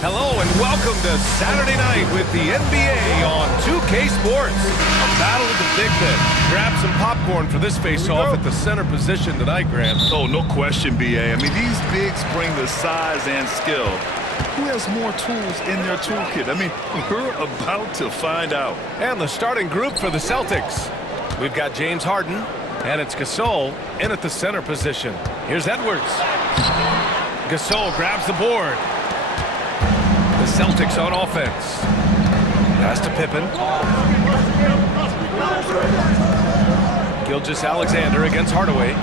Hello and welcome to Saturday night with the NBA on 2K Sports. A battle of the big men. Grab some popcorn for this face-off at the center position tonight, Grant. Oh, no question, B.A. I mean, these bigs bring the size and skill. Who has more tools in their toolkit? I mean, we're about to find out. And the starting group for the Celtics. We've got James Harden, and it's Gasol in at the center position. Here's Edwards. Gasol grabs the board. The Celtics on offense. Pass to Pippen. Gilgeous-Alexander against Hardaway.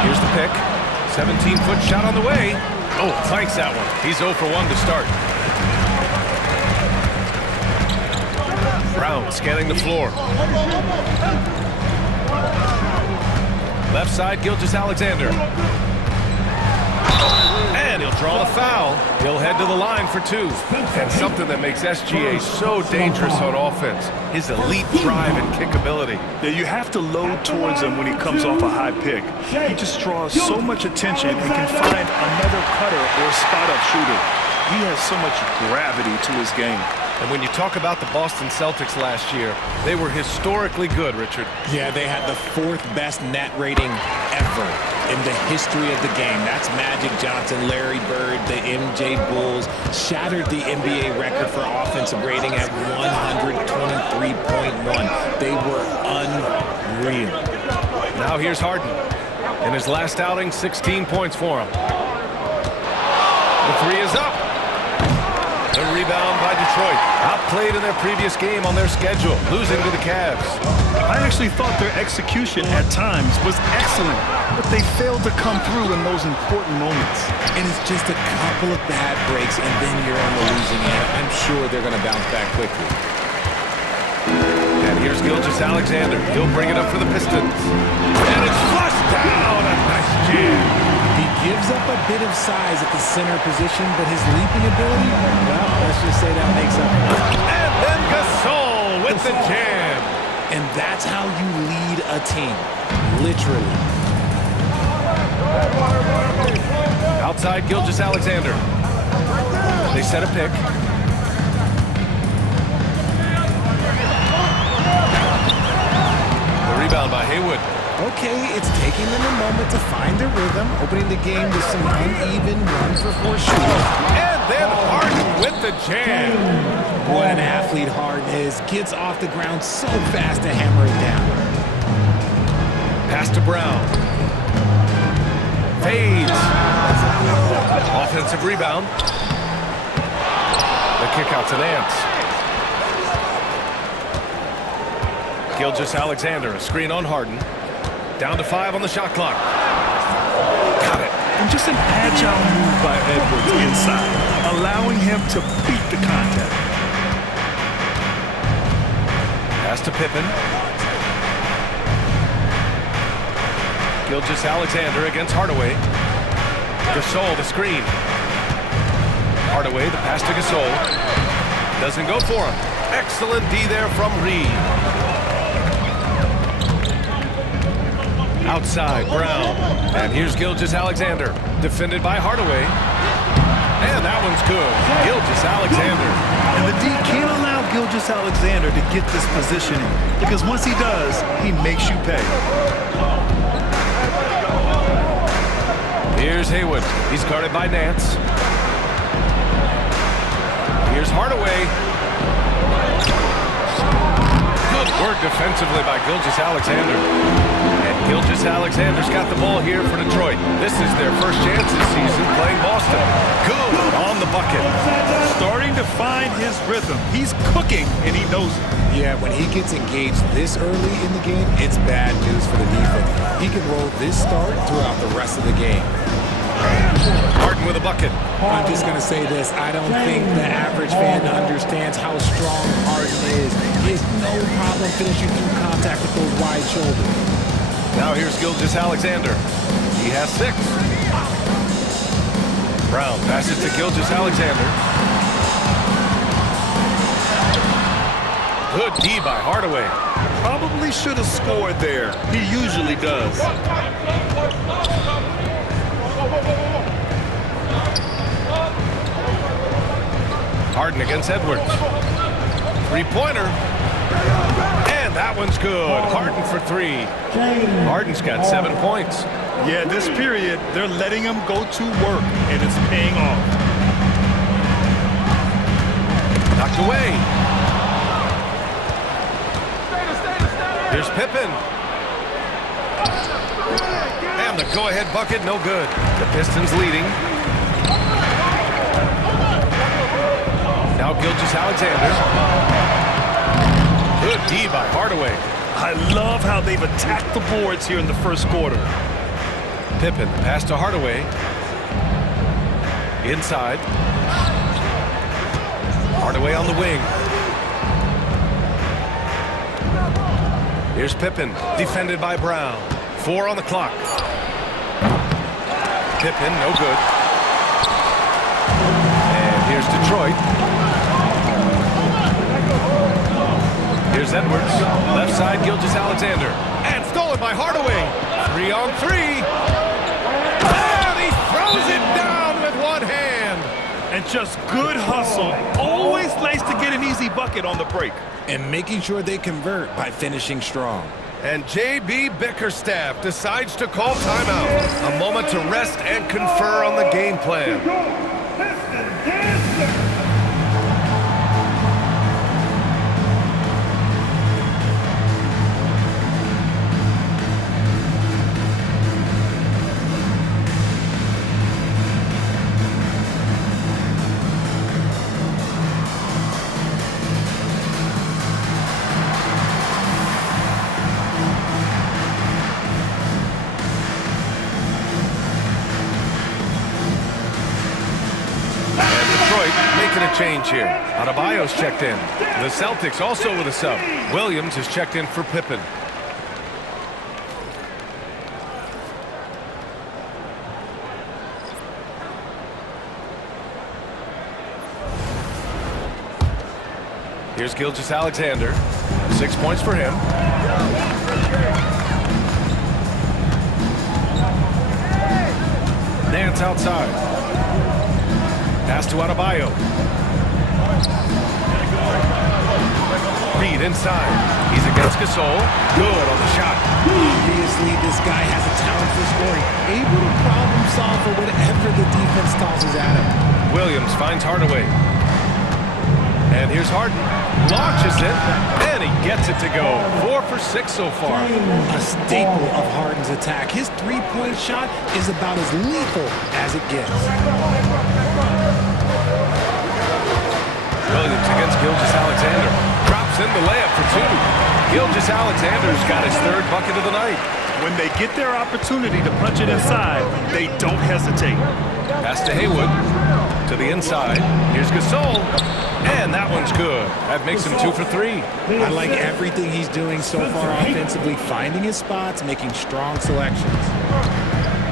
Here's the pick. 17-foot shot on the way. Oh, planks that one. He's 0 for 1 to start. Brown scanning the floor. Left side, Gilgeous-Alexander. And he'll draw the foul. He'll head to the line for 2. And something that makes SGA so dangerous on offense, his elite drive and kickability. Yeah, you have to load towards him when he comes off a high pick. He just draws so much attention and can find another cutter or spot-up shooter. He has so much gravity to his game. And when you talk about the Boston Celtics last year, they were historically good, Richard. Yeah, they had the 4th best net rating ever in the history of the game. That's Magic Johnson, Larry Bird, the MJ Bulls. Shattered the NBA record for offensive rating at 123.1. They were unreal. Now here's Harden. In his last outing, 16 points for him. The 3 is up. The rebound by Detroit. Outplayed in their previous game on their schedule, losing to the Cavs. I actually thought their execution at times was excellent, but they failed to come through in those important moments. And it's just a couple of bad breaks, and then you're on the losing end. I'm sure they're going to bounce back quickly. And here's Gilgeous-Alexander. He'll bring it up for the Pistons. And it's flushed down. A nice jam. He gives up a bit of size at the center position, but his leaping ability, well, let's just say that makes up for it. And then Gasol with the jam. And that's how you lead a team, literally. Outside Gilgeous-Alexander. They set a pick. The rebound by Haywood. Okay, it's taking them a moment to find their rhythm, opening the game with some uneven 1-for-4 shooting. And then Harden with the jam. What an athlete Harden is. Gets off the ground so fast to hammer it down. Pass to Brown. Fades. Offensive rebound. The kick out to Nance. Gilgeous-Alexander, a screen on Harden. Down to 5 on the shot clock. Got it. And just an agile move by Edwards inside, allowing him to beat the contact. Pass to Pippen. Gilgeous-Alexander against Hardaway. Gasol, the screen. Hardaway, the pass to Gasol. Doesn't go for him. Excellent D there from Reed. Outside, Brown. And here's Gilgeous-Alexander. Defended by Hardaway. And that one's good. Gilgeous-Alexander. And the D can't allow Gilgeous-Alexander to get this positioning, because once he does, he makes you pay. Here's Haywood. He's guarded by Nance. Here's Hardaway. Good work defensively by Gilgeous-Alexander. And Gilgeous-Alexander's got the ball here for Detroit. This is their first chance this season playing Boston. Good on the bucket. Starting to find his rhythm. He's cooking, and he knows it. Yeah, when he gets engaged this early in the game, it's bad news for the defense. He can roll this start throughout the rest of the game. Harden with a bucket. I'm just going to say this. I don't think the average fan understands how strong Harden is. He has no problem finishing through contact with those wide shoulders. Now here's Gilgeous-Alexander. He has 6. Brown passes to Gilgeous-Alexander. Good D by Hardaway. Probably should have scored there. He usually does. Harden against Edwards. Three-pointer. And that one's good. Harden for three. Harden's got 7 points. Yeah, this period, they're letting him go to work, and it's paying off. Knocked away. Here's Pippen. And the go-ahead bucket, no good. The Pistons leading. Now Gilgeous-Alexander. Good D by Hardaway. I love how they've attacked the boards here in the first quarter. Pippen, pass to Hardaway. Inside. Hardaway on the wing. Here's Pippen, defended by Brown. 4 on the clock. Pippen, no good. And here's Detroit. Here's Edwards. Left side, Gilgeous-Alexander. And stolen by Hardaway. 3 on 3. And he throws it down with one hand. And just good hustle. Always nice to get an easy bucket on the break. And making sure they convert by finishing strong. And J.B. Bickerstaff decides to call timeout. A moment to rest and confer on the game plan. Making a change here. Adebayo's checked in. The Celtics also with a sub. Williams is checked in for Pippen. Here's Gilgeous-Alexander. 6 points for him. Nance outside. Pass to Adebayo. Reed inside. He's against Gasol. Good on the shot. Obviously, this guy has a talent for scoring. Able to problem solve for whatever the defense tosses at him. Williams finds Hardaway. And here's Harden. Launches it. And he gets it to go. 4 for 6 so far. A staple of Harden's attack. His three-point shot is about as lethal as it gets. Williams against Gilgeous-Alexander. Drops in the layup for 2. Gilgeous-Alexander's got his 3rd bucket of the night. When they get their opportunity to punch it inside, they don't hesitate. Pass to Haywood. To the inside. Here's Gasol. And that one's good. That makes him 2 for 3. I like everything he's doing so far offensively, finding his spots, making strong selections.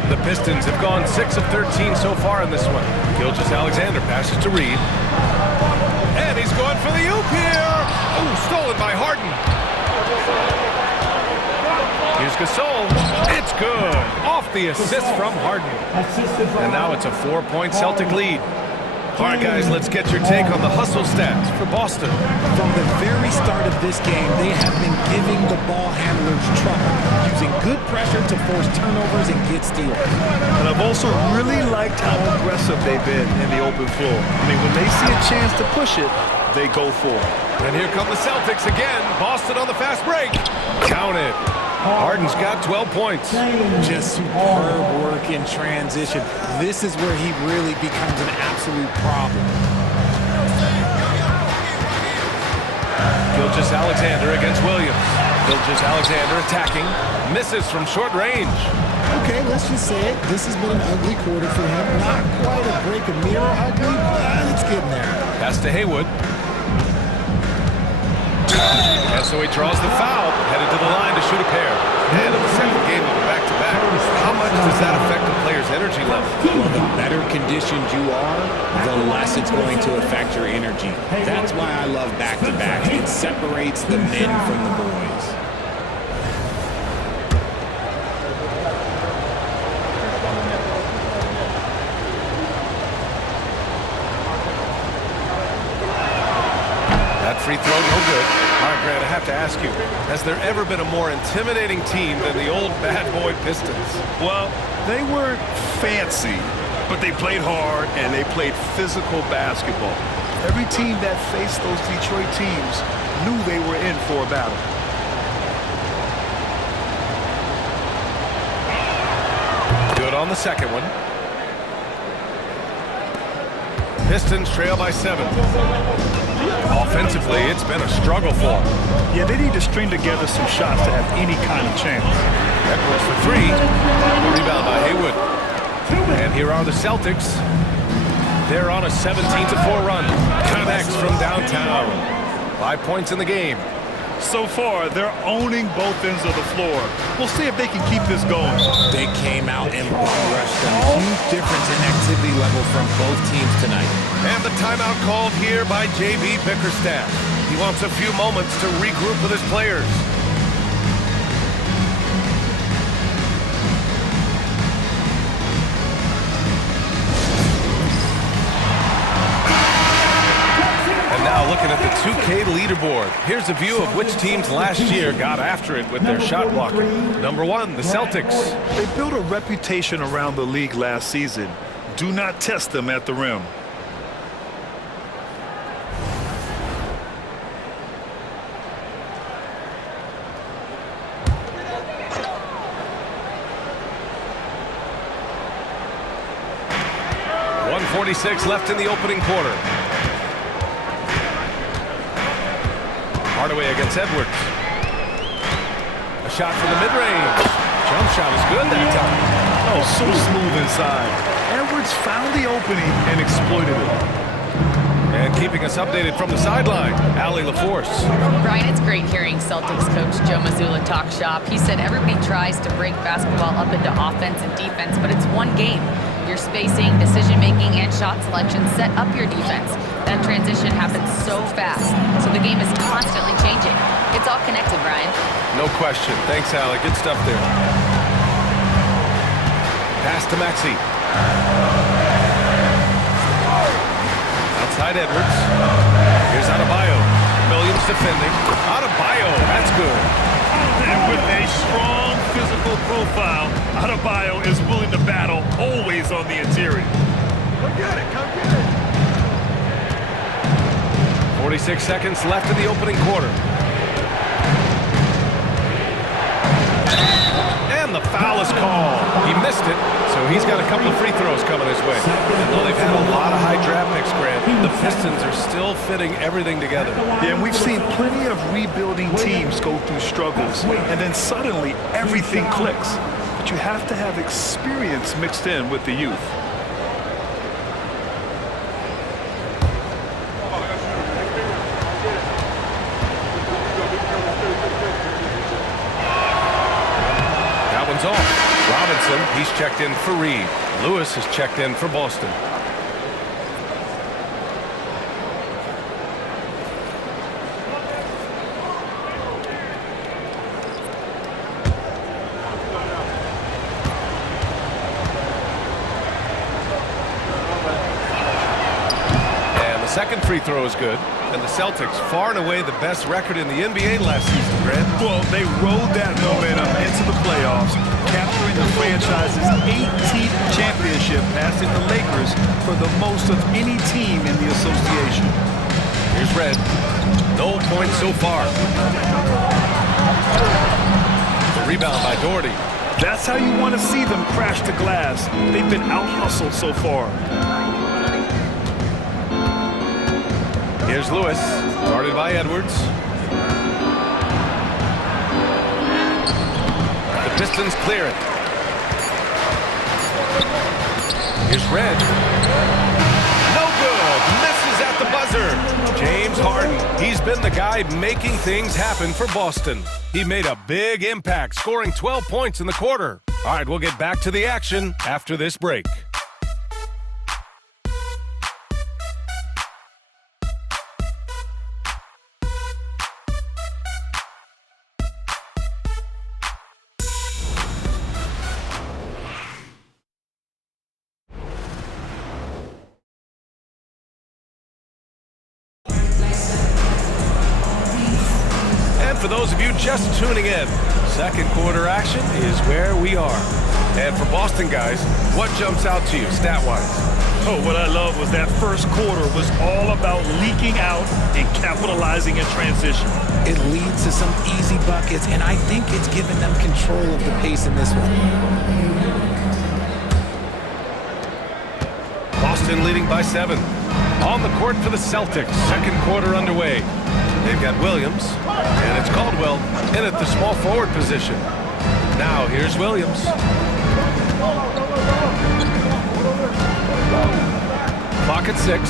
The Pistons have gone 6 of 13 so far in this one. Gilgeous-Alexander passes to Reed. And he's going for the oop here. Oh, stolen by Harden. Here's Gasol. It's good. Off the assist from Harden. And now it's a 4-point Celtic lead. All right, guys, let's get your take on the hustle stats for Boston. From the very start of this game, they have been giving the ball handlers trouble, using good pressure to force turnovers and get steals. And I've also really liked how aggressive they've been in the open floor. I mean, when they see a chance to push it, they go for it. And here come the Celtics again. Boston on the fast break. Count it. Harden's got 12 points. Just superb work in transition. This is where he really becomes an absolute problem. Gilgeous-Alexander against Williams. Gilgeous-Alexander attacking. Misses from short range. Okay, let's just say it. This has been an ugly quarter for him. Not quite a break a mirror ugly, but it's getting there. Pass to Haywood. And so he draws the foul, headed to the line to shoot a pair. And in the second game of a back-to-back, how much does that affect a player's energy level? Well, the better conditioned you are, the less it's going to affect your energy. That's why I love back-to-back. It separates the men from the boys. free throw, no good. All right, Grant, I have to ask you, has there ever been a more intimidating team than the old bad boy Pistons? Well, they weren't fancy, but they played hard and they played physical basketball. Every team that faced those Detroit teams knew they were in for a battle. Good on the second one. Pistons trail by 7. Offensively, it's been a struggle for them. Yeah, they need to string together some shots to have any kind of chance. Edwards for 3. Rebound by Haywood. And here are the Celtics. They're on a 17-4 run. Connects from downtown. 5 points in the game. So far, they're owning both ends of the floor. We'll see if they can keep this going. They came out and rushed them. Huge difference in activity level from both teams tonight. And the timeout called here by J.B. Bickerstaff. He wants a few moments to regroup with his players. Now looking at the 2K leaderboard. Here's a view of which teams last year got after it with their shot blocking. Number 1, the Celtics. They built a reputation around the league last season. Do not test them at the rim. .146 left in the opening quarter. Hardaway against Edwards. A shot from the mid-range. Jump shot is good that time. Oh, so smooth inside. Edwards found the opening and exploited it. And keeping us updated from the sideline, Allie LaForce. Brian, it's great hearing Celtics coach Joe Mazzulla talk shop. He said everybody tries to break basketball up into offense and defense, but it's one game. Your spacing, decision-making, and shot selection set up your defense. That transition happens so fast, so the game is constantly changing. It's all connected, Brian. No question. Thanks, Allie. Good stuff there. Pass to Maxey. Outside Edwards. Here's Adebayo. Williams defending. Adebayo, that's good. And with a strong physical profile, Adebayo is willing to battle, always on the interior. Come get it, come get it. 46 seconds left in the opening quarter. And the foul is called. He missed it, so he's got a couple of free throws coming his way. And though they've had a lot of high draft picks, Grant, the Pistons are still fitting everything together. Yeah, and we've seen plenty of rebuilding teams go through struggles, and then suddenly everything clicks. But you have to have experience mixed in with the youth. Off. Robinson, he's checked in for Reed. Lewis has checked in for Boston. And the second free throw is good. And the Celtics, far and away the best record in the NBA last season, Grant. Well, they rode that momentum into the playoffs, capturing the franchise's 18th championship, passing the Lakers for the most of any team in the association. Here's Red. No points so far. The rebound by Doherty. That's how you want to see them crash the glass. They've been out-hustled so far. Here's Lewis, guarded by Edwards. The Pistons clear it. Here's Red. No good. Misses at the buzzer. James Harden. He's been the guy making things happen for Boston. He made a big impact, scoring 12 points in the quarter. All right, we'll get back to the action after this break. for those of you just tuning in, second quarter action is where we are. And for Boston guys, what jumps out to you stat-wise? Oh, what I love was that first quarter was all about leaking out and capitalizing in transition. It leads to some easy buckets, and I think it's given them control of the pace in this one. Boston leading by 7. On the court for the Celtics, second quarter underway. They've got Williams, and it's Caldwell in at the small forward position. Now here's Williams. Clock at 6.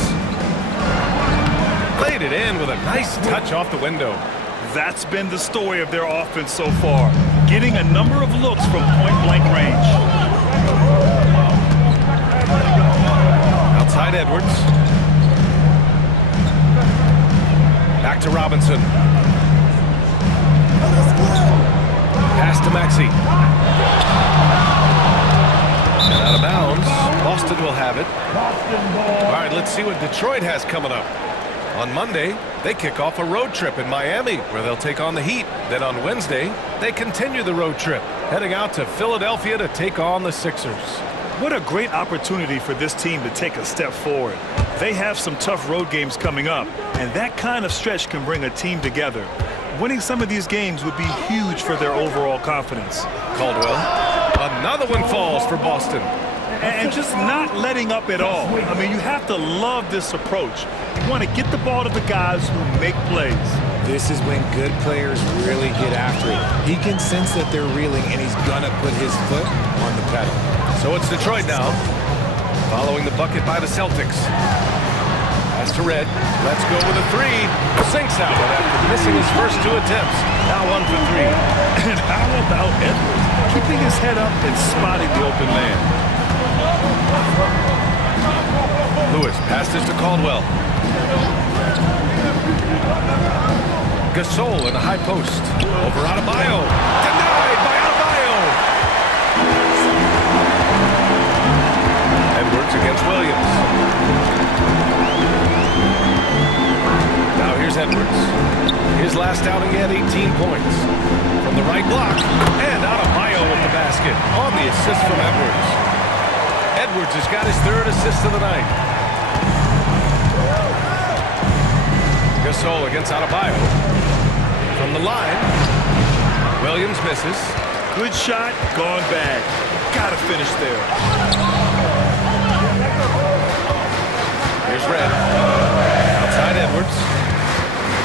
Played it in with a nice touch off the window. That's been the story of their offense so far, getting a number of looks from point-blank range. Outside Edwards. Back to Robinson. Pass to Maxey. And out of bounds. Boston will have it. All right, let's see what Detroit has coming up. On Monday, they kick off a road trip in Miami, where they'll take on the Heat. Then on Wednesday, they continue the road trip, heading out to Philadelphia to take on the Sixers. What a great opportunity for this team to take a step forward. They have some tough road games coming up, and that kind of stretch can bring a team together. Winning some of these games would be huge for their overall confidence. Caldwell. Another one falls for Boston. And just not letting up at all. I mean, you have to love this approach. You want to get the ball to the guys who make plays. This is when good players really get after it. He can sense that they're reeling, and he's gonna put his foot on the pedal. So it's Detroit now, following the bucket by the Celtics. Pass to Red. Let's go with a 3. Sinks out after missing his first 2 attempts. Now 1 for 3. And how about Edwards? Keeping his head up and spotting the open man. Lewis passes to Caldwell. Gasol in the high post. Over Adebayo. Denied by Adebayo. Edwards against Williams. Now here's Edwards. His last outing, he had 18 points. From the right block. And Adebayo with the basket on the assist from Edwards. Edwards has got his 3rd assist of the night. Gasol against Adebayo. From the line, Williams misses. Good shot, gone bad. Gotta finish there. Here's Red. Outside Edwards.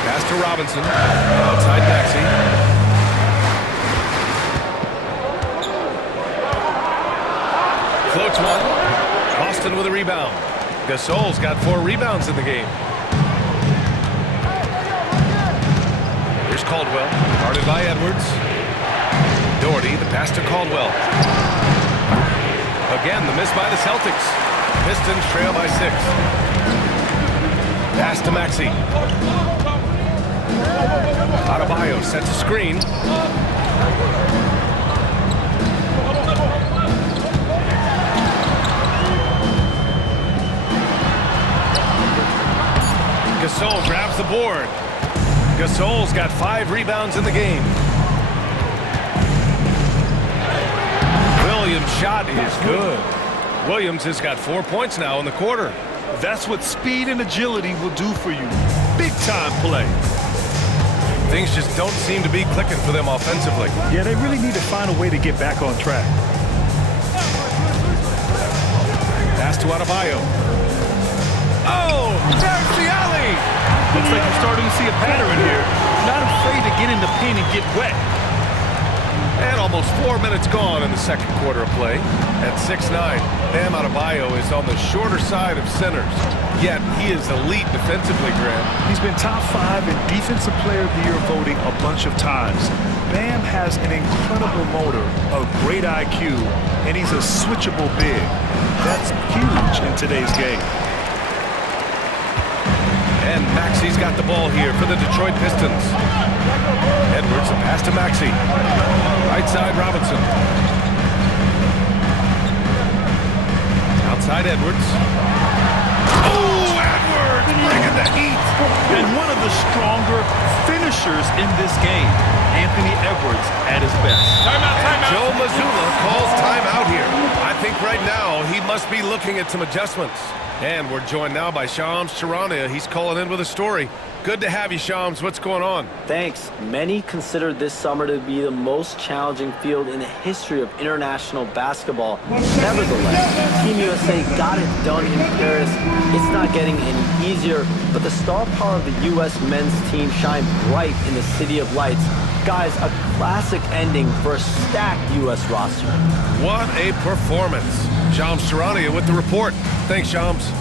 Pass to Robinson. Outside Maxey. Floats one. Boston with a rebound. Gasol's got 4 rebounds in the game. Here's Caldwell, guarded by Edwards. Doherty, the pass to Caldwell. Again, the miss by the Celtics. Pistons trail by 6. Pass to Maxey. Adebayo sets a screen. Gasol grabs the board. Gasol's got 5 rebounds in the game. Williams' shot is good. Williams has got 4 points now in the quarter. That's what speed and agility will do for you. Big-time play. Things just don't seem to be clicking for them offensively. Yeah, they really need to find a way to get back on track. Pass to Adebayo. Oh, there's the alley! Looks like you're starting to see a pattern here. Not afraid to get in the paint and get wet. And almost 4 minutes gone in the second quarter of play. At 6'9", Bam Adebayo is on the shorter side of centers. Yet he is elite defensively, Grant. He's been top 5 in Defensive Player of the Year voting a bunch of times. Bam has an incredible motor, a great IQ, and he's a switchable big. That's huge in today's game. And Maxey's got the ball here for the Detroit Pistons. Edwards, a pass to Maxey. Right side, Robinson. Outside, Edwards. Oh, Edwards bringing the heat. And one of the stronger finishers in this game. Anthony Edwards at his best. And Joe Mazzulla calls timeout here. I think right now he must be looking at some adjustments. And we're joined now by Shams Charania. He's calling in with a story. Good to have you, Shams. What's going on? Thanks. Many consider this summer to be the most challenging field in the history of international basketball. Nevertheless, Team USA got it done in Paris. It's not getting any easier, but the star power of the U.S. men's team shined bright in the City of Lights. Guys, a classic ending for a stacked U.S. roster. What a performance. Shams Charania with the report. Thanks, Shams.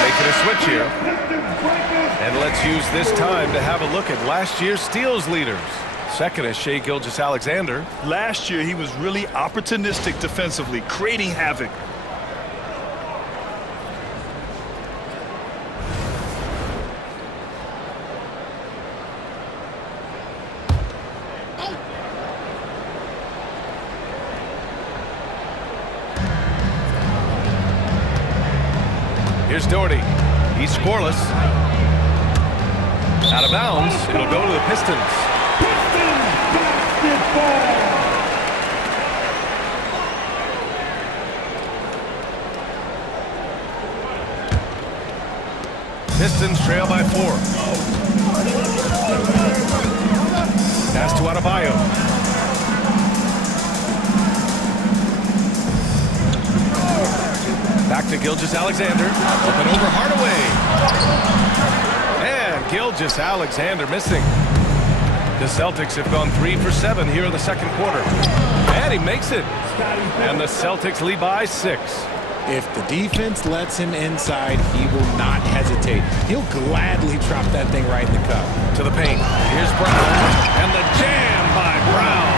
Making a switch here. And let's use this time to have a look at last year's steals leaders. Second is Shai Gilgeous-Alexander. Last year, he was really opportunistic defensively, creating havoc. Here's Doherty. He's scoreless. Out of bounds. It'll go to the Pistons. Pistons trail by 4. Pass to Adebayo. Back to Gilgeous-Alexander. Open over Hardaway. And Gilgeous-Alexander missing. The Celtics have gone 3 for 7 here in the second quarter. And he makes it. And the Celtics lead by 6. If the defense lets him inside, he will not hesitate. He'll gladly drop that thing right in the cup. To the paint. Here's Brown. And the jam by Brown.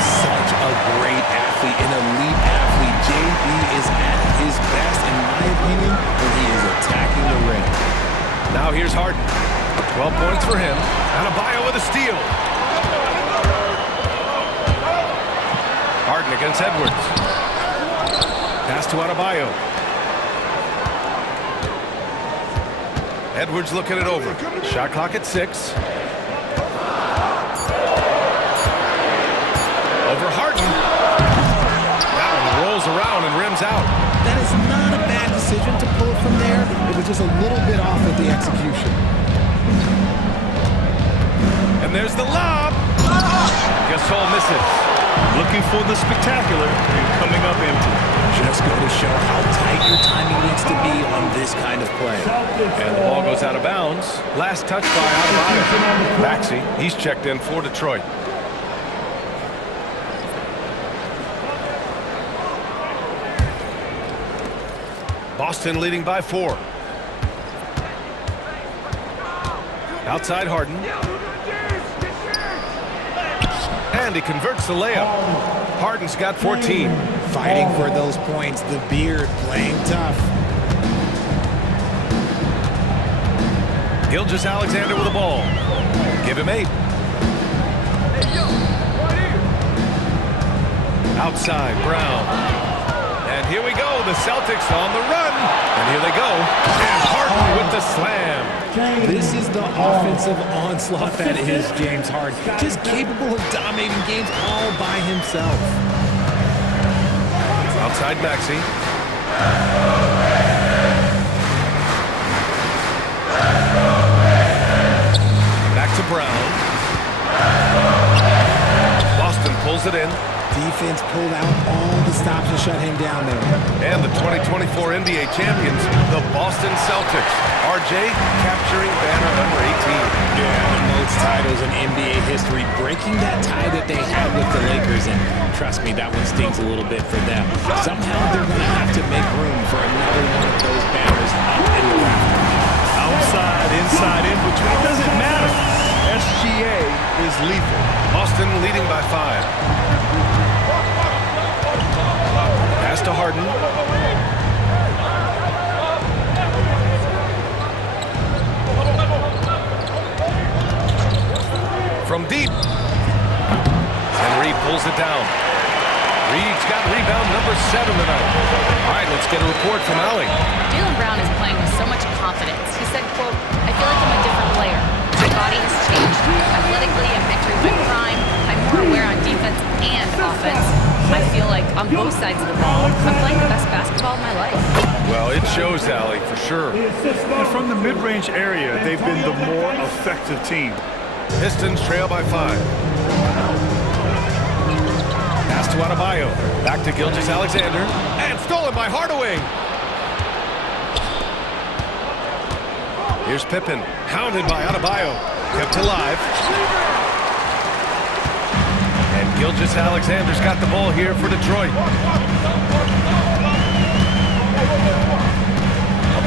Such a great athlete, an elite athlete. JB is at his best, in my opinion, when he is attacking the rim. Now here's Harden. 12 points for him. Adebayo with a steal. Harden against Edwards. Pass to Adebayo. Edwards looking it over. Shot clock at 6. Over Harden. That one rolls around and rims out. That is not a bad decision to pull it from there. It was just a little bit off with the execution. And there's the lob. Gasol misses. Looking for the spectacular and coming up empty. Just go to show how tight your timing needs to be on this kind of play. And the ball goes out of bounds. Last touch by Adebayo. Maxey, he's checked in for Detroit. Boston leading by 4. Outside Harden. And he converts the layup. Harden's got 14. Fighting for those points. The beard playing tough. Gilgeous-Alexander with the ball. Give him 8. Outside Brown. And here we go, the Celtics on the run. And here they go. And Harden with the slam. This is the offensive onslaught that is James Harden. Just capable of dominating games all by himself. Outside Maxey. Back to Brown. Boston pulls it in. Defense pulled out all the stops to shut him down there. And the 2024 NBA champions, the Boston Celtics. RJ capturing banner number 18. Yeah, the most titles in NBA history, breaking that tie that they had with the Lakers. And trust me, that one stings a little bit for them. Somehow they're going to have to make room for another one of those banners up in the rafters. Outside, inside, in between, it doesn't matter. SGA is lethal. Boston leading by 5. Pass to Harden. From deep. And Reed pulls it down. Reed's got rebound number 7 tonight. All right, let's get a report from Allie. Jaylen Brown is playing with so much confidence. He said, quote, "I feel like I'm a different player. My body has changed. Athletically, I'm entering my prime. I'm more aware on defense and offense. I feel like on both sides of the ball, I'm playing the best basketball of my life." Well, it shows, Allie, for sure. And from the mid-range area, they've been the more effective team. Pistons trail by 5. Pass to Adebayo. Back to Gilgeous-Alexander. And stolen by Hardaway. Here's Pippen. Hounded by Adebayo. Kept alive. And Gilgeous-Alexander's got the ball here for Detroit.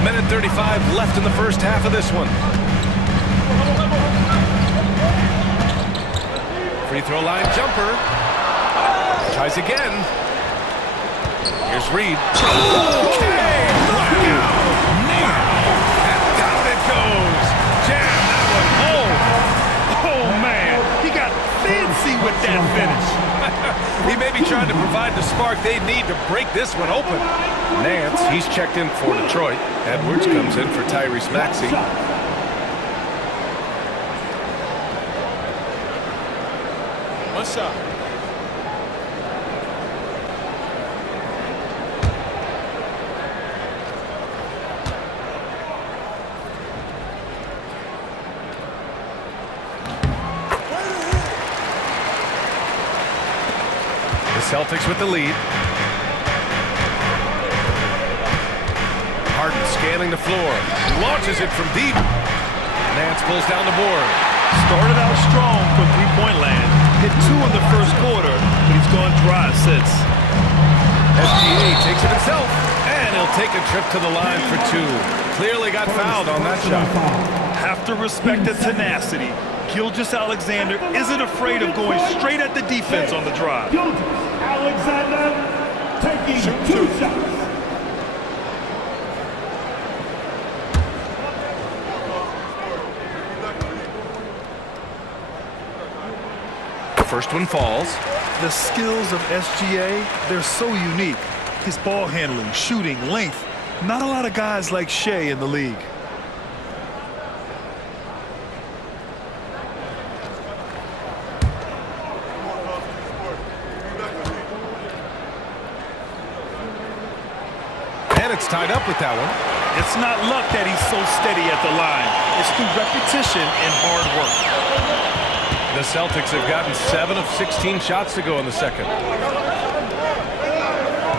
1:35 left in the first half of this one. Free throw line jumper. Tries again. Here's Reed. Okay! Wow! And down it goes. Jam that one home. Oh, man, he got fancy with that finish. He may be trying to provide the spark they need to break this one open. Nance, he's checked in for Detroit. Edwards comes in for Tyrese Maxey. What's up? The Celtics with the lead. Harden scanning the floor. Launches it from deep. Nance pulls down the board. Started out strong from three-point land. Hit 2 in the first quarter, but he's gone dry since. SGA takes it himself. And he'll take a trip to the line for 2. Clearly got fouled on that shot. Have to respect the tenacity. Gilgeous-Alexander isn't afraid of going straight at the defense on the drive. Alexander taking 2 shots. First one falls. The skills of SGA, they're so unique. His ball handling, shooting, length. Not a lot of guys like Shea in the league. And it's tied up with that one. It's not luck that he's so steady at the line. It's through repetition and hard work. The Celtics have gotten 7 of 16 shots to go in the second.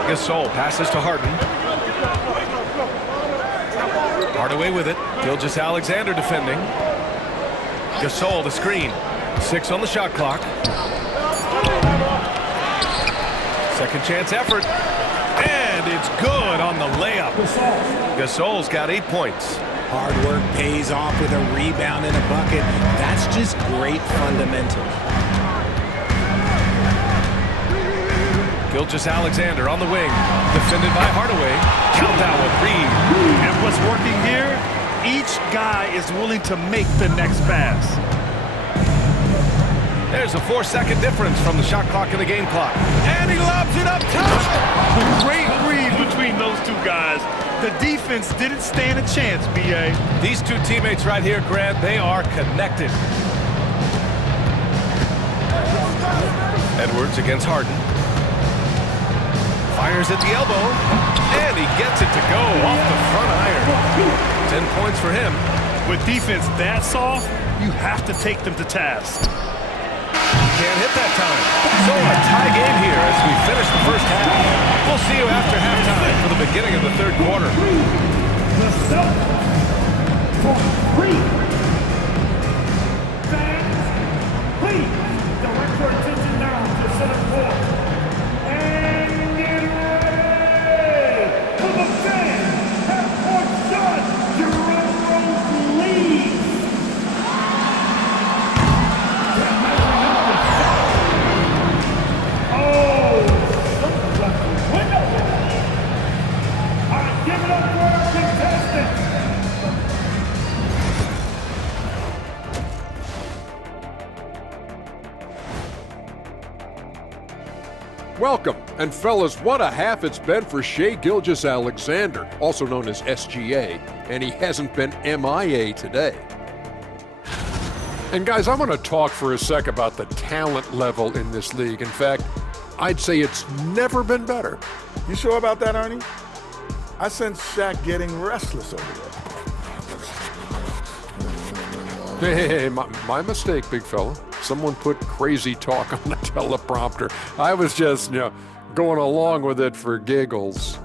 Gasol passes to Harden. Hardaway with it. Gilgeous-Alexander defending. Gasol the screen. 6 on the shot clock. Second chance effort. And it's good on the layup. Gasol's got 8 points. Hard work pays off with a rebound and a bucket. That's just great fundamentals. Gilgeous-Alexander on the wing. Defended by Hardaway. Count that one, Reed. And what's working here, each guy is willing to make the next pass. There's a 4-second difference from the shot clock and the game clock. And he lobs it up top. Great read between those 2 guys. The defense didn't stand a chance, B.A. These 2 teammates right here, Grant, they are connected. Edwards against Harden. Fires at the elbow. And he gets it to go off the front iron. 10 points for him. With defense that soft, you have to take them to task. can't hit that time. So a tie game here as we finish the first half. We'll see you after halftime for the beginning of the third quarter. The Celtics for 3. Fans, please direct your attention now to center court. And get ready for the fan half-court shot. Jerome leads. Oh, something left the window. All right, give it up for our contestants. Welcome, and fellas, what a half it's been for Shai Gilgeous-Alexander, also known as SGA, and he hasn't been MIA today. And guys, I want to talk for a sec about the talent level in this league. In fact, I'd say it's never been better. You sure about that, Ernie? I sense Shaq getting restless over there. Hey, my mistake, big fella. Someone put crazy talk on the teleprompter. I was just, going along with it for giggles.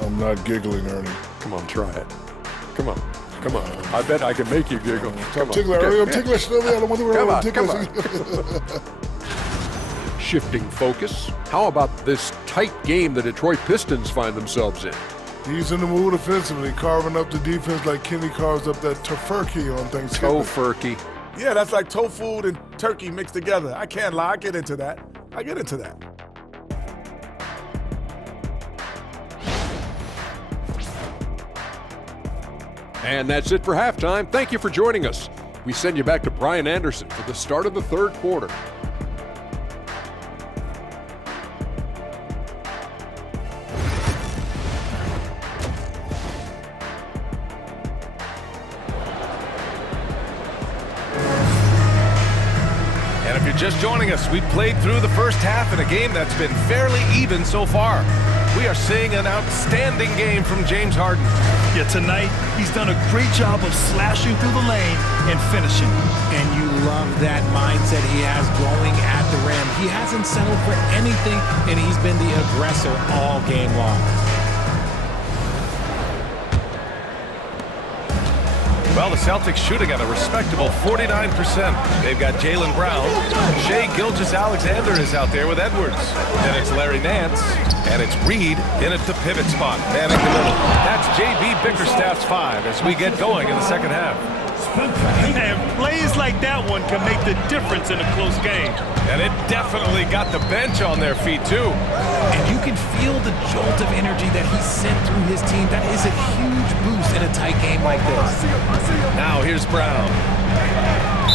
I'm not giggling, Ernie. Come on, try it. Come on. I bet I can make you giggle. Come on. I'm ticklish. I don't want to worry about Come ticklish. on. Shifting focus. How about this tight game the Detroit Pistons find themselves in? He's in the mood offensively, carving up the defense like Kenny carves up that tofurkey on Thanksgiving. Tofurkey. Yeah, that's like tofu and turkey mixed together. I can't lie, I get into that. And that's it for halftime. Thank you for joining us. We send you back to Brian Anderson for the start of the third quarter. And if you're just joining us, we played through the first half in a game that's been fairly even so far. We are seeing an outstanding game from James Harden. Yeah, tonight, he's done a great job of slashing through the lane and finishing. And you love that mindset he has going at the rim. He hasn't settled for anything, and he's been the aggressor all game long. Well, the Celtics shooting at a respectable 49%. They've got Jaylen Brown. Shai Gilgeous-Alexander is out there with Edwards. Then it's Larry Nance. And it's Reed in at the pivot spot. Man in the middle. That's J.B. Bickerstaff's 5 as we get going in the second half. And plays like that one can make the difference in a close game. And it definitely got the bench on their feet, too. And you can feel the jolt of energy that he sent through his team. That is a huge boost in a tight game like this. Now here's Brown.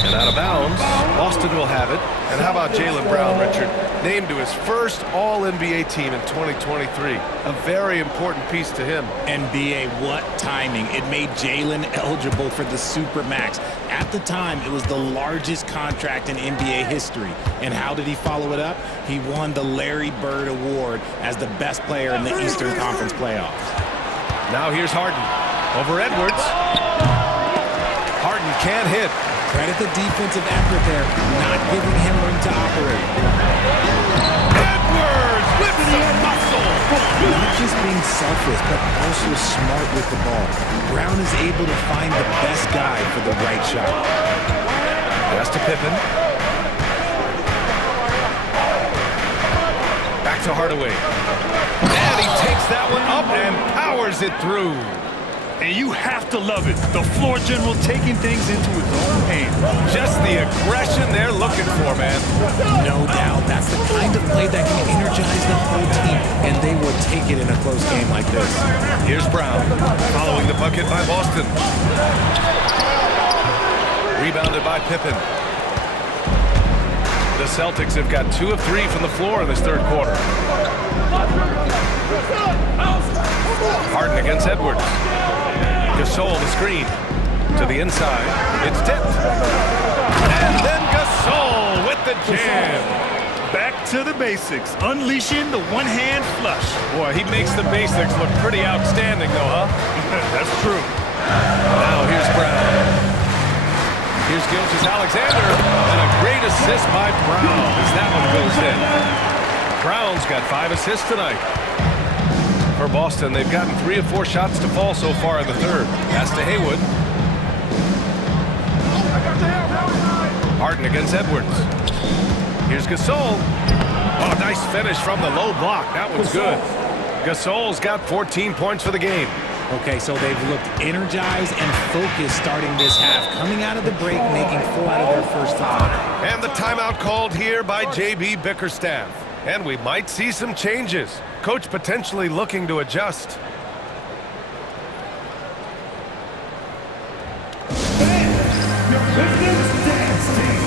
And out of bounds, Boston will have it. And how about Jaylen Brown, Richard? Named to his first All-NBA team in 2023. A very important piece to him. NBA, what timing. It made Jaylen eligible for the Supermax. At the time, it was the largest contract in NBA history. And how did he follow it up? He won the Larry Bird Award as the best player in the Eastern Conference playoffs. Now here's Harden. Over Edwards. Harden can't hit. Credit the defensive effort there, not giving him room to operate. Edwards with some muscle. Not just being selfless, but also smart with the ball. Brown is able to find the best guy for the right shot. Pass to Pippen. Back to Hardaway. And he takes that one up and powers it through. And you have to love it. The floor general taking things into his own hands. Just the aggression they're looking for, man. No doubt. That's the kind of play that can energize the whole team, and they will take it in a close game like this. Here's Brown, following the bucket by Boston. Rebounded by Pippen. The Celtics have got 2 of 3 from the floor in this third quarter. Harden against Edwards. Gasol the screen to the inside. It's tipped. And then Gasol with the jam. Back to the basics, unleashing the one-hand flush. Boy, he makes the basics look pretty outstanding, though, huh? That's true. Now here's Brown. Here's Gilgeous-Alexander, and a great assist by Brown as that one goes in. Brown's got 5 assists tonight. For Boston, they've gotten 3 of 4 shots to fall so far in the third. Pass to Haywood. Harden against Edwards. Here's Gasol. Oh, nice finish from the low block. That one's good. Gasol's got 14 points for the game. Okay, so they've looked energized and focused starting this half, coming out of the break, making 4 out of their first 5. And the timeout called here by J.B. Bickerstaff. And we might see some changes. Coach potentially looking to adjust. Your Pistons dance team.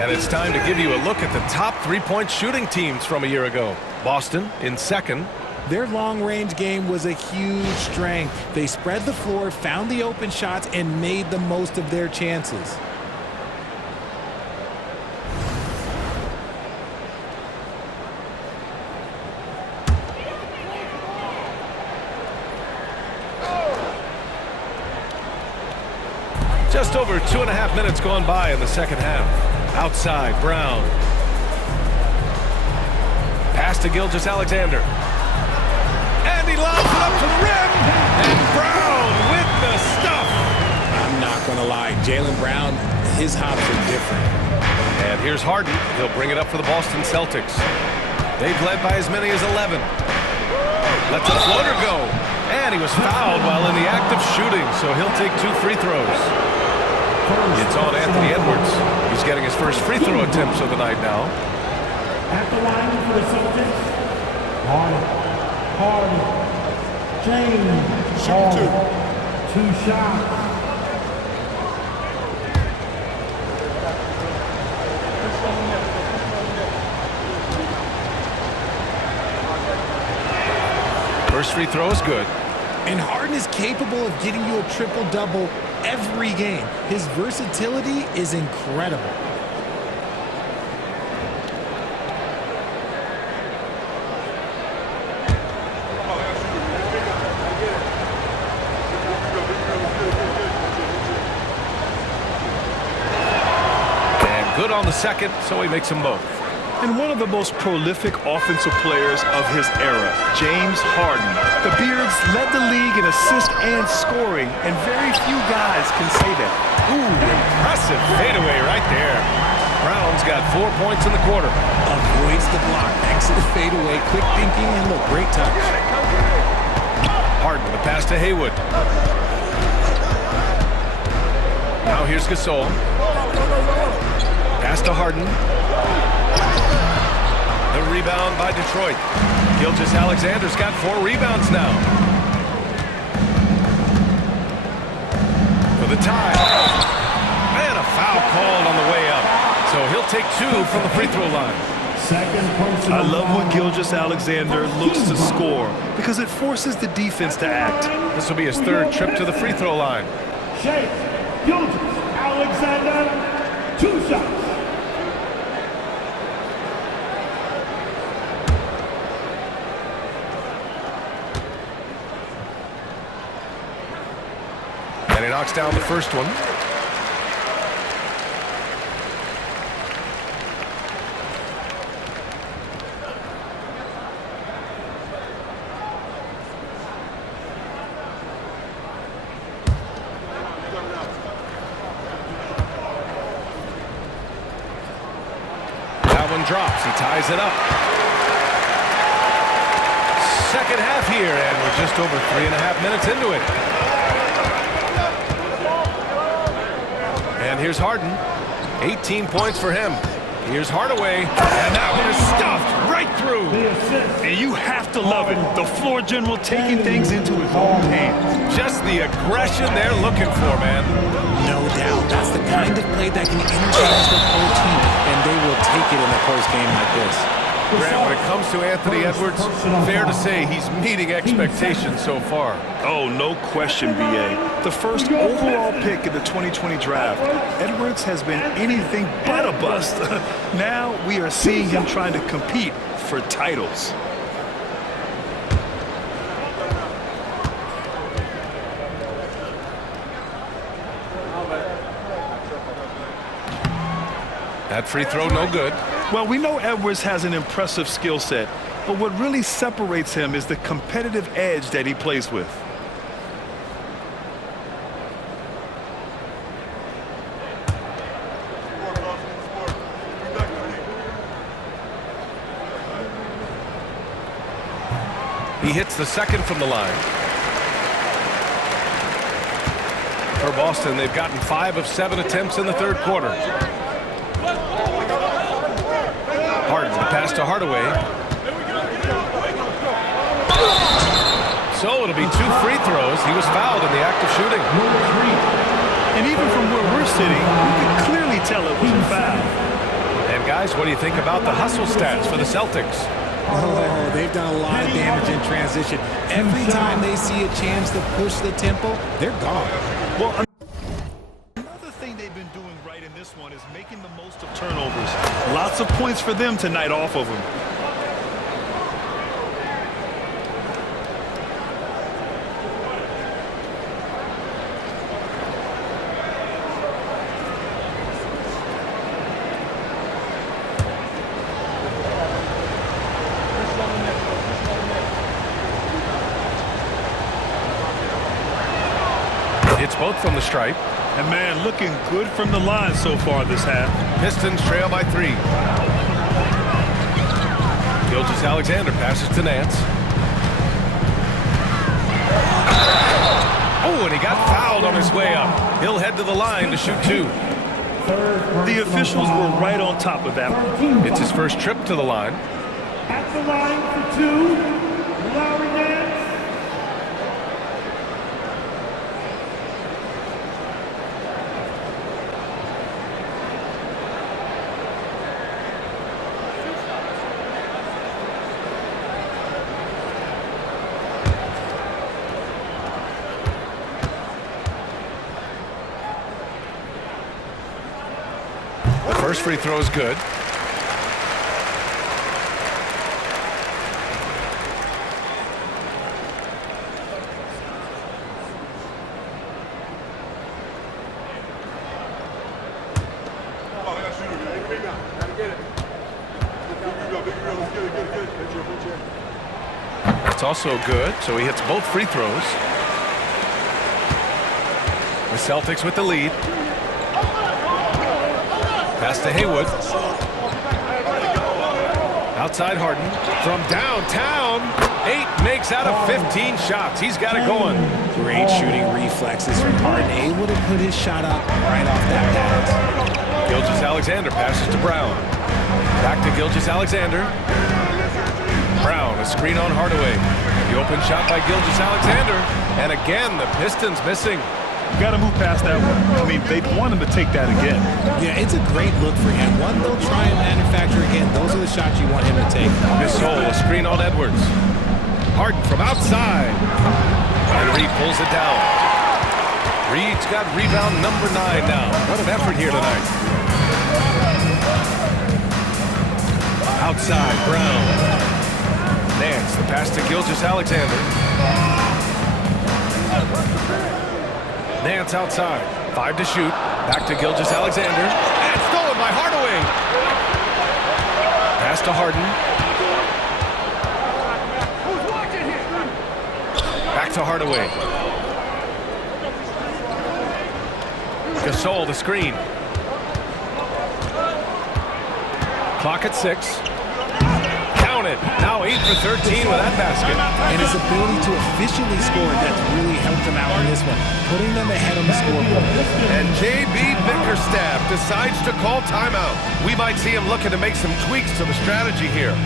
And it's time to give you a look at the top three-point shooting teams from a year ago. Boston in second. Their long-range game was a huge strength. They spread the floor, found the open shots, and made the most of their chances. Just over 2.5 minutes gone by in the second half. Outside, Brown. Pass to Gilgeous-Alexander. And he lobs it up to the rim. And Brown with the stuff. I'm not going to lie. Jaylen Brown, his hops are different. And here's Harden. He'll bring it up for the Boston Celtics. They've led by as many as 11. Let the floater go. And he was fouled while in the act of shooting, so he'll take 2 free throws. It's on Anthony Edwards. He's getting his first free throw attempts of the night now. At the line for the Celtics, Harden, James, Harden, 2 shots. First free throw is good. And Harden is capable of getting you a triple-double every game. His versatility is incredible. And good on the second, so he makes them both. And one of the most prolific offensive players of his era, James Harden. The Beards led the league in assists and scoring, and very few guys can say that. Ooh, impressive fadeaway right there. Brown's got 4 points in the quarter. Avoids the block, thanks to the fadeaway, quick thinking, and look, great touch. Harden, the pass to Haywood. Now here's Gasol. Pass to Harden. The rebound by Detroit. Gilgeous-Alexander's got 4 rebounds now. For the tie. And a foul called on the way up. So he'll take 2 from the free throw line. I love when Gilgeous-Alexander looks to score because it forces the defense to act. This will be his 3rd trip to the free throw line. Shai Gilgeous-Alexander, 2 shots. And he knocks down the first one. That one drops. He ties it up. Second half here, and we're just over 3.5 minutes into it. And here's Harden. 18 points for him. Here's Hardaway, and that one is stuffed right through. And you have to love it. The floor general taking things into his own hands. Just the aggression they're looking for, man. No doubt. That's the kind of play that can energize the whole team, and they will take it in a close game like this. Grant, when it comes to Anthony Edwards, fair to say he's meeting expectations so far. Oh, no question, B.A. The first overall pick in the 2020 draft, Edwards has been anything but a bust. Now we are seeing him trying to compete for titles. That free throw, no good. Well, we know Edwards has an impressive skill set, but what really separates him is the competitive edge that he plays with. He hits the second from the line. For Boston, they've gotten 5 of 7 attempts in the third quarter. Harden, the pass to Hardaway. So it'll be 2 free throws. He was fouled in the act of shooting. And even from where we're sitting, you can clearly tell it was a foul. And guys, what do you think about the hustle stats for the Celtics? Oh, they've done a lot of damage in transition. Every time they see a chance to push the tempo, they're gone. Well, another thing they've been doing right in this one is making the most of turnovers. Lots of points for them tonight off of them. Hits both from the stripe. And man, looking good from the line so far this half. Pistons trail by 3. Gilgeous-Alexander passes to Nance. Oh, and he got fouled on his way up. He'll head to the line to shoot 2. The officials were right on top of that one. It's his first trip to the line. At the line for 2, Larry Nance. First free throw is good. It's also good, so he hits both free throws. The Celtics with the lead. Pass to Haywood. Outside Harden. From downtown. 8 makes out of 15 shots. He's got it going. Great shooting reflexes from Harden. Able to put his shot up right off that pass. Gilgeous-Alexander passes to Brown. Back to Gilgeous-Alexander. Brown, a screen on Hardaway. The open shot by Gilgeous-Alexander. And again, the Pistons missing. You got to move past that one. I mean, they want him to take that again. Yeah, it's a great look for him. One they'll try and manufacture again. Those are the shots you want him to take. Gasol, a screen on Edwards. Harden from outside. And Reed pulls it down. Reed's got rebound number 9 now. What an effort here tonight. Outside, Brown. Nance, the pass to Gilgeous-Alexander. Nance outside. 5 to shoot. Back to Gilgeous-Alexander. And stolen by Hardaway. Pass to Harden. Back to Hardaway. Gasol, the screen. Clock at 6. Count it. Now 8 for 13 with that basket. And his ability to efficiently score, that's really helped him out in this one, putting them ahead on the scoreboard. And J.B. Bickerstaff decides to call timeout. We might see him looking to make some tweaks to the strategy here. The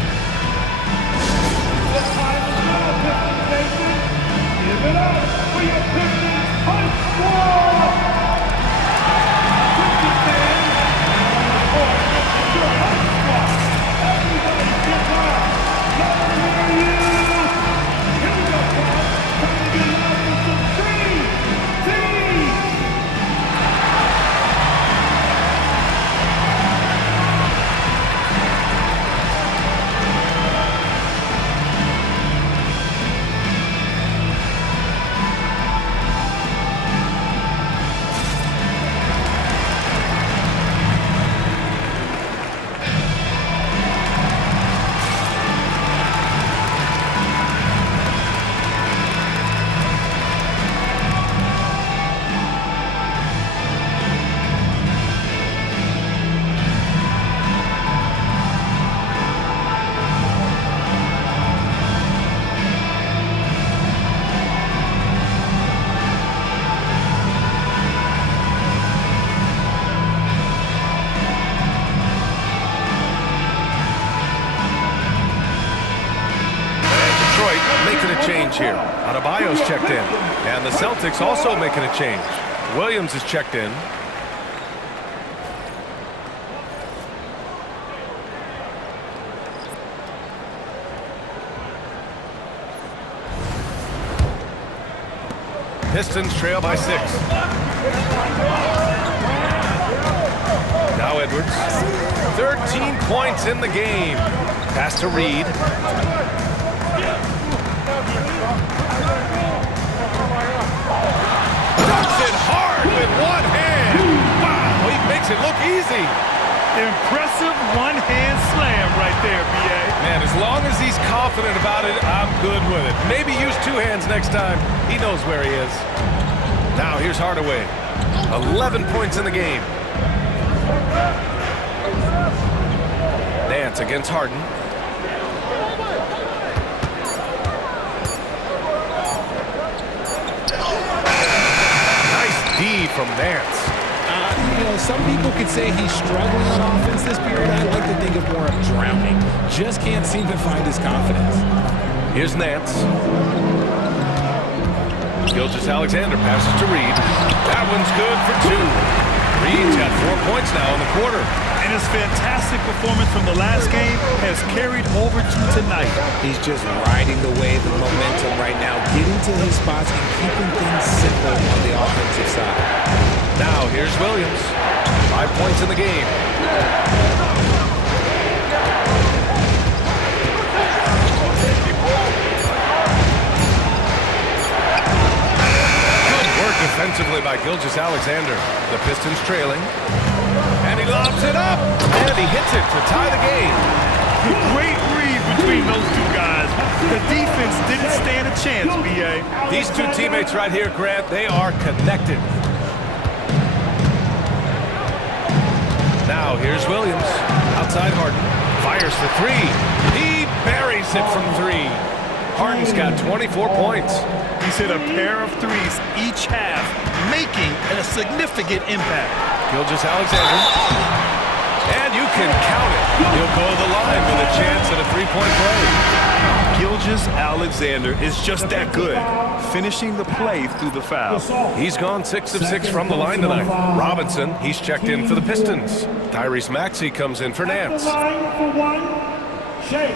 time is now, Pistons Nation. Give it up for your Pistons High Squad! Pistons fans, report your High Squad. Everybody get loud. Let me hear you. Here we go, guys. Time to get loud for some TT. Making a change here. Adebayo's checked in. And the Celtics also making a change. Williams is checked in. Pistons trail by 6. Now Edwards. 13 points in the game. Pass to Reed. Ducks it hard with one hand. Wow, he makes it look easy. Impressive one-hand slam right there, B.A. Man, as long as he's confident about it, I'm good with it. Maybe use 2 hands next time. He knows where he is. Now here's Hardaway. 11 points in the game. Nance against Harden. D from Nance. You know, some people could say he's struggling on offense this period. I like to think of more of drowning. Just can't seem to find his confidence. Here's Nance. Gilgeous-Alexander passes to Reed. That one's good for 2. Reed's got 4 points now in the quarter. And his fantastic performance from the last game has carried over to tonight. He's just riding the wave of momentum right now, getting to his spots and keeping things simple on the offensive side. Now here's Williams. 5 points in the game. Good work defensively by Gilgeous-Alexander. The Pistons trailing. And he lobs it up. And he hits it to tie the game. Great read between those 2 guys. The defense didn't stand a chance, B.A. These 2 teammates right here, Grant, they are connected. Now here's Williams. Outside Harden. Fires for 3. He buries it from 3. Harden's got 24 points. He's hit a pair of 3s each half, making a significant impact. Gilgeous-Alexander. And you can count it. He'll go to the line with a chance at a 3-point play. Gilgeous-Alexander is just that good, finishing the play through the foul. He's gone 6 of 6 from the line tonight. Robinson, he's checked in for the Pistons. Tyrese Maxey comes in for Nance. Line for 1, Shea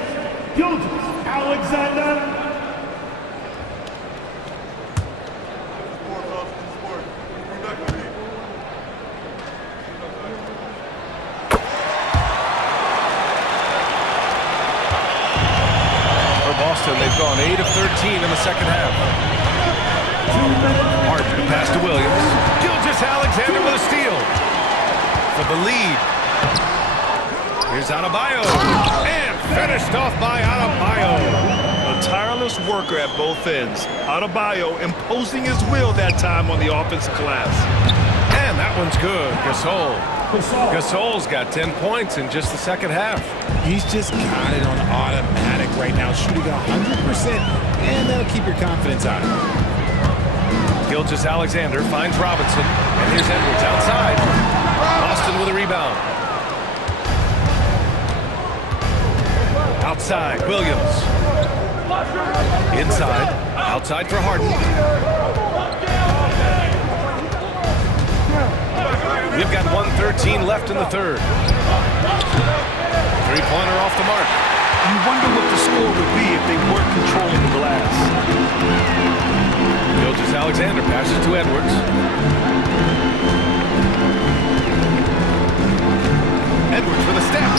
Gilgeous-Alexander. They've gone 8 of 13 in the second half. Harden pass to Williams. Gilgeous-Alexander with a steal for the lead. Here's Adebayo. And finished off by Adebayo. A tireless worker at both ends. Adebayo imposing his will that time on the offensive glass. And that one's good. Gasol Gasol's got 10 points in just the second half. He's just got it on automatic right now, shooting 100%, and that'll keep your confidence high. Gilgeous-Alexander finds Robinson, and here's Edwards outside. Boston with a rebound. Outside, Williams. Inside, outside for Harden. We've got 1:13 left in the third. Three-pointer off the mark. You wonder what the score would be if they weren't controlling the glass. Gilgeous-Alexander passes to Edwards. Edwards with a step.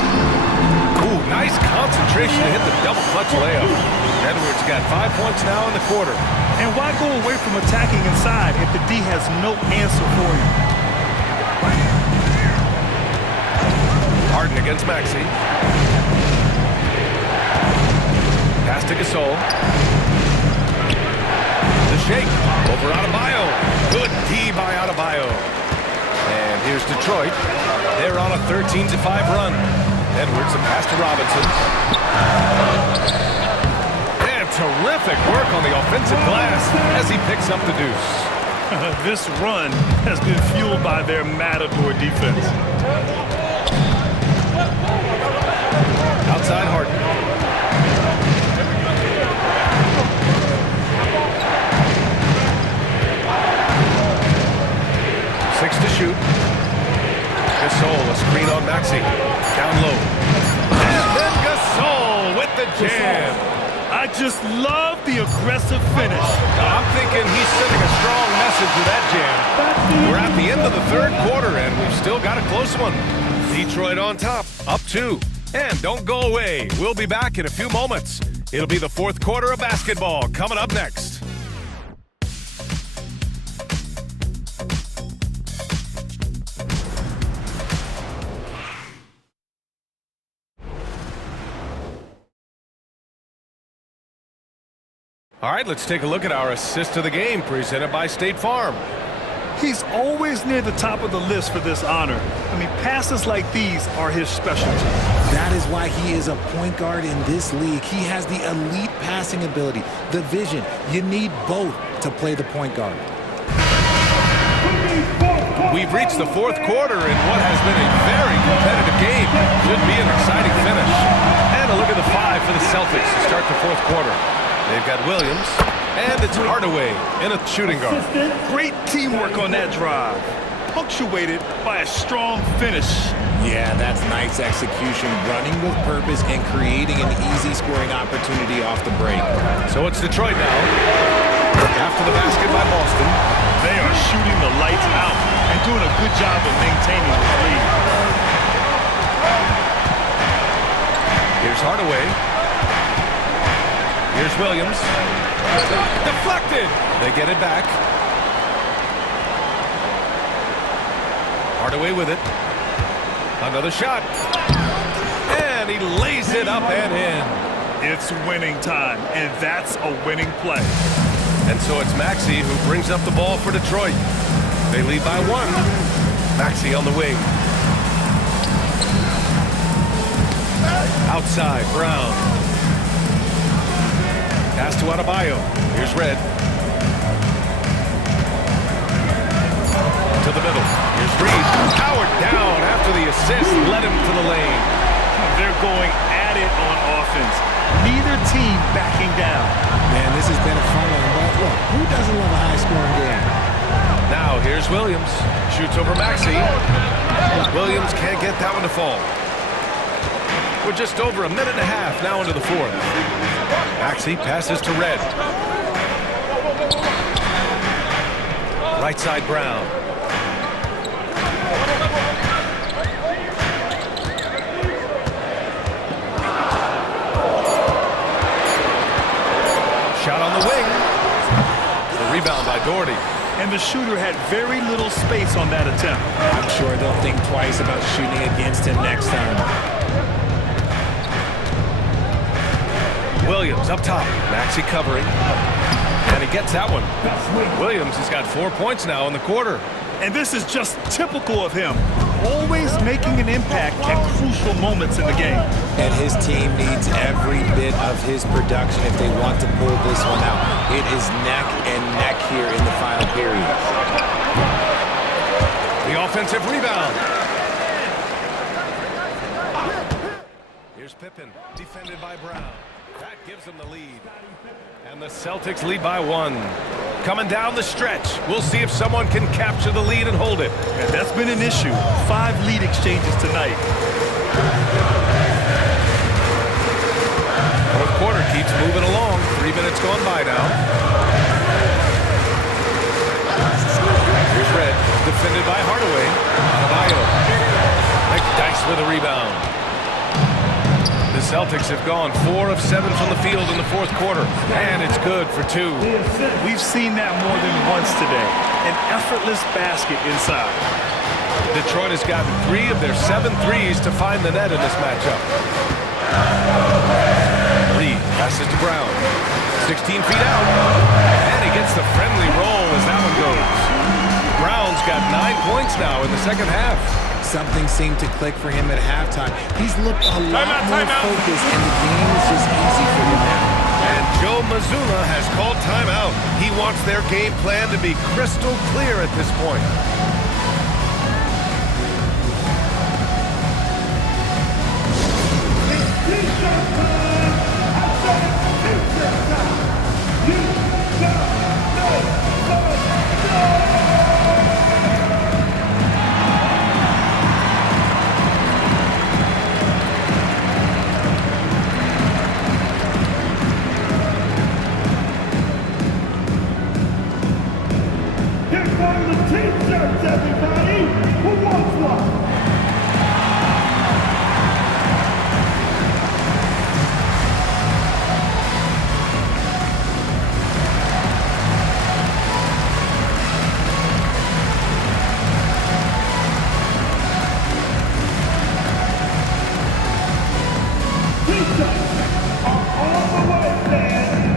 Ooh, nice concentration to hit the double clutch layup. Edwards got 5 points now in the quarter. And why go away from attacking inside if the D has no answer for you? Harden against Maxey. Pass to Gasol. The shake over Adebayo. Good D by Adebayo. And here's Detroit. They're on a 13-5 run. Edwards, a pass to Robinson. And terrific work on the offensive glass as he picks up the deuce. This run has been fueled by their Matador defense. Outside Harden. Six to shoot. Gasol, a screen on Maxey. Down low. And then Gasol with the jam. I just love the aggressive finish. I'm thinking he's sending a strong message with that jam. We're at the end of the third quarter, and we've still got a close one. Detroit on top, up 2. And don't go away. We'll be back in a few moments. It'll be the fourth quarter of basketball coming up next. All right, let's take a look at our assist of the game presented by State Farm. He's always near the top of the list for this honor. I mean, passes like these are his specialty. That is why he is a point guard in this league. He has the elite passing ability, the vision. You need both to play the point guard. We've reached the fourth quarter in what has been a very competitive game. Should be an exciting finish. And a look at the 5 for the Celtics to start the fourth quarter. They've got Williams, and it's Hardaway in a shooting guard. Great teamwork on that drive, punctuated by a strong finish. Yeah, that's nice execution, running with purpose and creating an easy scoring opportunity off the break. So it's Detroit now. After the basket by Boston. They are shooting the lights out and doing a good job of maintaining the lead. Here's Hardaway. Here's Williams. Deflected. They get it back. Hardaway with it. Another shot. And he lays it up and in. It's winning time, and that's a winning play. And so it's Maxey who brings up the ball for Detroit. They lead by 1. Maxey on the wing. Outside, Brown. Pass to Adebayo. Here's Red. To the middle. Here's Reed. Powered down after the assist. Led him to the lane. They're going at it on offense. Neither team backing down. Man, this has been a fun one, but look, who doesn't love a high-scoring game? Now here's Williams. Shoots over Maxey. Williams can't get that one to fall. We're just over a minute and a half now into the fourth. Maxey passes to Red. Right side Brown. Shot on the wing. The rebound by Doherty. And the shooter had very little space on that attempt. I'm sure they'll think twice about shooting against him next time. Williams up top. Maxey covering. And he gets that one. Williams has got 4 points now in the quarter. And this is just typical of him. always making an impact at crucial moments in the game. And his team needs every bit of his production if they want to pull this one out. It is neck and neck here in the final period. The offensive rebound. Here's Pippen, defended by Brown. That gives them the lead. And the Celtics lead by 1. Coming down the stretch. We'll see if someone can capture the lead and hold it. And that's been an issue. 5 lead exchanges tonight. Fourth quarter keeps moving along. 3 minutes gone by now. Here's Red, defended by Hardaway. Adebayo. McDyess with a rebound. The Celtics have gone 4 of 7 from the field in the fourth quarter, and it's good for 2. We've seen that more than once today. An effortless basket inside. Detroit has gotten 3 of their 7 threes to find the net in this matchup. Reed passes to Brown. 16 feet out, and he gets the friendly roll as that one goes. Brown's got 9 points now in the second half. Something seemed to click for him at halftime. He's looked a lot more focused, and the game is just easy for him now. And Joe Mazzulla has called timeout. He wants their game plan to be crystal clear at this point. Everybody who wants one. T-shirts are all the way, man.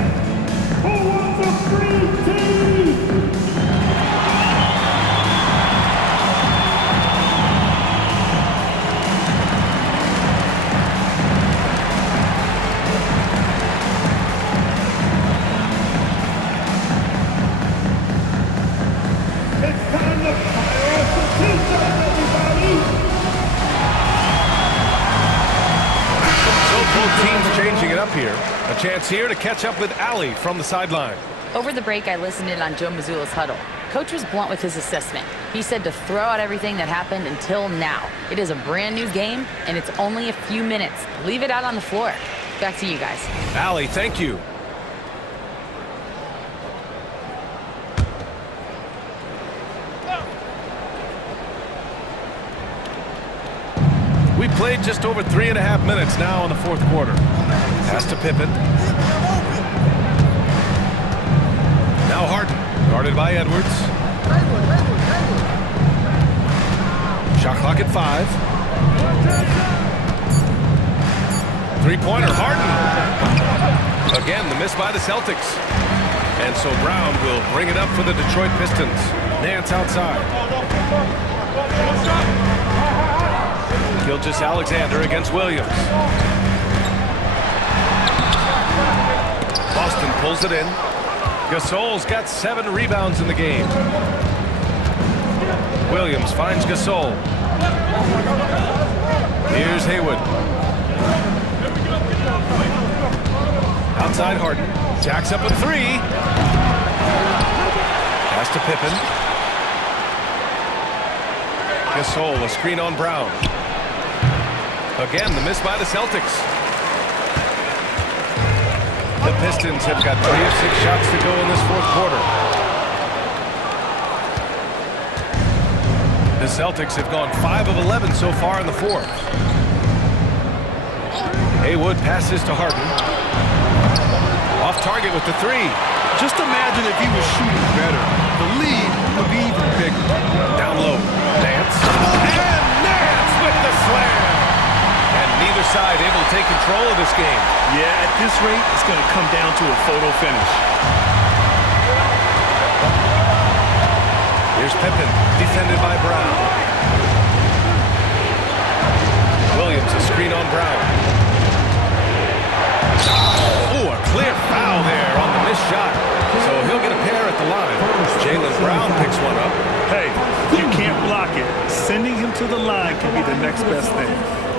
Who wants a free tee? Changing it up here. A chance here to catch up with Allie from the sideline. Over the break, I listened in on Joe Mazzulla's huddle. Coach was blunt with his assessment. He said to throw out everything that happened until now. It is a brand new game, and it's only a few minutes. Leave it out on the floor. Back to you guys. Allie, thank you. We played just over 3.5 minutes now in the fourth quarter. Pass to Pippen. Now Harden, guarded by Edwards. Shot clock at 5. Three-pointer, Harden. Again, the miss by the Celtics. And so Brown will bring it up for the Detroit Pistons. Nance outside. Gilgeous-Alexander against Williams. Boston pulls it in. Gasol's got 7 rebounds in the game. Williams finds Gasol. Here's Haywood. Outside Harden. Jacks up a 3. Pass to Pippen. Gasol, a screen on Brown. Again, the miss by the Celtics. The Pistons have got 3 of 6 shots to go in this fourth quarter. The Celtics have gone 5 of 11 so far in the fourth. Haywood passes to Harden. Off target with the 3. Just imagine if he was shooting better. The lead would be even bigger. Down low. Nance. And Nance with the slam. And neither side able to take control of this game. Yeah, at this rate, it's going to come down to a photo finish. Here's Pippen, defended by Brown. Williams, a screen on Brown. Oh, a clear foul there on the missed shot. So he'll get a pair at the line. Jaylen Brown picks one up. Hey, you can't block it. Sending him to the line can be the next best thing.